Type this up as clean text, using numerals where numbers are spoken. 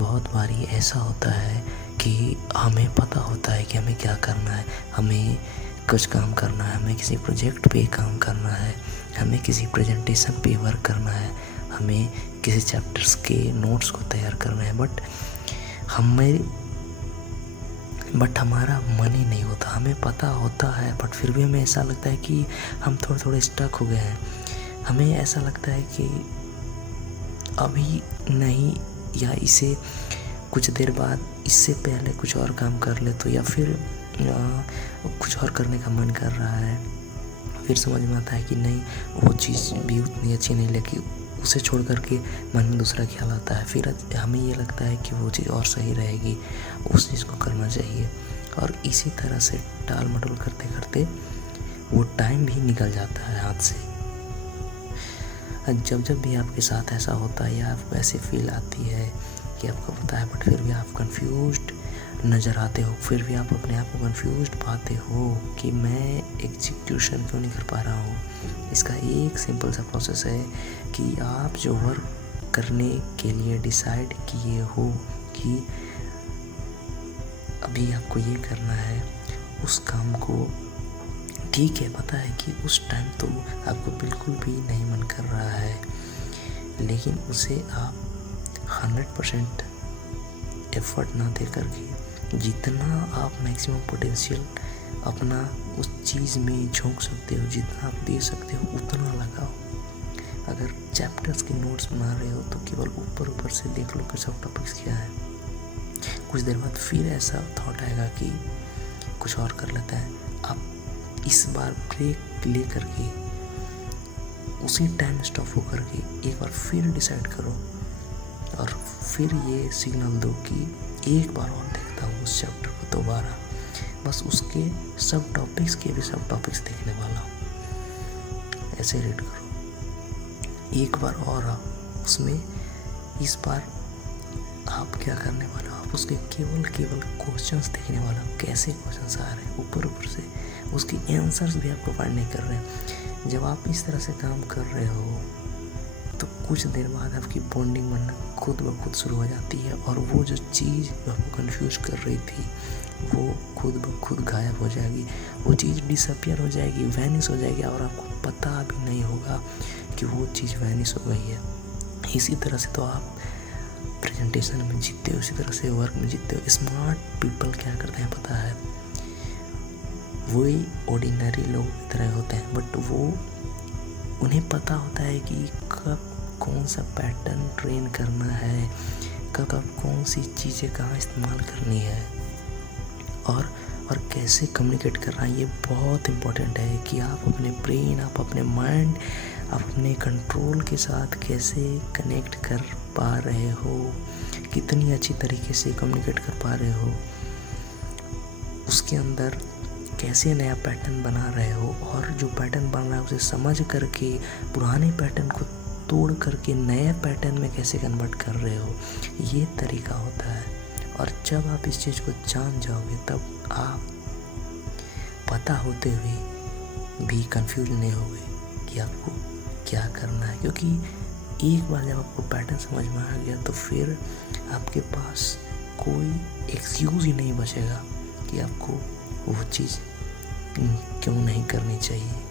बहुत बारी ऐसा होता है कि हमें पता होता है कि हमें क्या करना है, हमें कुछ काम करना है, हमें किसी प्रोजेक्ट पे काम करना है, हमें किसी प्रेजेंटेशन पे वर्क करना है, हमें किसी चैप्टर्स के नोट्स को तैयार करना है, बट हमारा मन ही नहीं होता। हमें पता होता है बट फिर भी हमें ऐसा लगता है कि हम थोड़े थोड़े स्टक हो गए हैं। हमें ऐसा लगता है कि अभी नहीं, या इसे कुछ देर बाद, इससे पहले कुछ और काम कर ले तो, या फिर कुछ और करने का मन कर रहा है। फिर समझ में आता है कि नहीं, वो चीज़ भी उतनी अच्छी नहीं लगी, उसे छोड़ कर के मन में दूसरा ख्याल आता है। फिर हमें ये लगता है कि वो चीज़ और सही रहेगी, उस चीज़ को करना चाहिए। और इसी तरह से टाल मटोल करते करते वो टाइम भी निकल जाता है हाथ से। जब भी आपके साथ ऐसा होता है या आपको ऐसी फील आती है कि आपको पता है बट फिर भी आप कंफ्यूज्ड नज़र आते हो, फिर भी आप अपने आप को कंफ्यूज्ड पाते हो कि मैं एग्जीक्यूशन क्यों नहीं कर पा रहा हूँ, इसका एक सिंपल सा प्रोसेस है कि आप जो वर्क करने के लिए डिसाइड किए हो कि अभी आपको ये करना है, उस काम को, ठीक है पता है कि उस टाइम तो आपको बिल्कुल भी नहीं मन कर रहा है, लेकिन उसे आप 100% एफर्ट ना दे करके जितना आप मैक्सिमम पोटेंशियल अपना उस चीज़ में झोंक सकते हो, जितना आप दे सकते हो उतना लगाओ। अगर चैप्टर्स के नोट्स बना रहे हो तो केवल ऊपर ऊपर से देख लो कि सब टॉपिक्स क्या है। कुछ देर बाद फिर ऐसा थॉट आएगा कि कुछ और कर लेते हैं। आप इस बार ब्रेक ले करके उसी टाइम स्टॉप हो करके एक बार फिर डिसाइड करो और फिर ये सिग्नल दो कि एक बार और देखता हूँ उस चैप्टर को दोबारा, बस उसके सब टॉपिक्स के भी सब टॉपिक्स देखने वाला हूँ। ऐसे रीड करो, एक बार और आओ उसमें। इस बार आप क्या करने वाले हो, आप उसके केवल क्वेश्चंस देखने वाले हो, कैसे क्वेश्चंस आ रहे हैं ऊपर ऊपर से, उसके आंसर्स भी आपको फाइंड नहीं कर रहे हैं। जब आप इस तरह से काम कर रहे हो तो कुछ देर बाद आपकी बॉन्डिंग बनना खुद ब खुद शुरू हो जाती है, और वो जो चीज़ जो आपको कंफ्यूज कर रही थी वो खुद ब खुद गायब हो जाएगी, वो चीज़ डिसअपियर हो जाएगी, वैनिश हो जाएगी, और आपको पता भी नहीं होगा कि वो चीज़ वैनिश हो गई है। इसी तरह से तो आप प्रेजेंटेशन में जीतते हो, इसी तरह से वर्क में जीतते हो। स्मार्ट पीपल क्या करते हैं पता है, वही ऑर्डिनरी लोग की तरह होते हैं, बट वो उन्हें पता होता है कि कब कौन सा पैटर्न ट्रेन करना है, कब कौन सी चीज़ें कहाँ इस्तेमाल करनी है, और कैसे कम्युनिकेट करना है। ये बहुत इम्पोर्टेंट है कि आप अपने ब्रेन, आप अपने माइंड, आप अपने कंट्रोल के साथ कैसे कनेक्ट कर पा रहे हो, कितनी अच्छी तरीके से कम्युनिकेट कर पा रहे हो, उसके अंदर कैसे नया पैटर्न बना रहे हो, और जो पैटर्न बन रहा है उसे समझ करके पुराने पैटर्न को तोड़ करके नए पैटर्न में कैसे कन्वर्ट कर रहे हो, ये तरीका होता है। और जब आप इस चीज़ को जान जाओगे तब आप पता होते हुए भी कंफ्यूज नहीं होगे कि आपको क्या करना है, क्योंकि एक बार जब आपको पैटर्न समझ में आ गया तो फिर आपके पास कोई एक्सक्यूज़ ही नहीं बचेगा कि आपको वो चीज़ क्यों नहीं करनी चाहिए।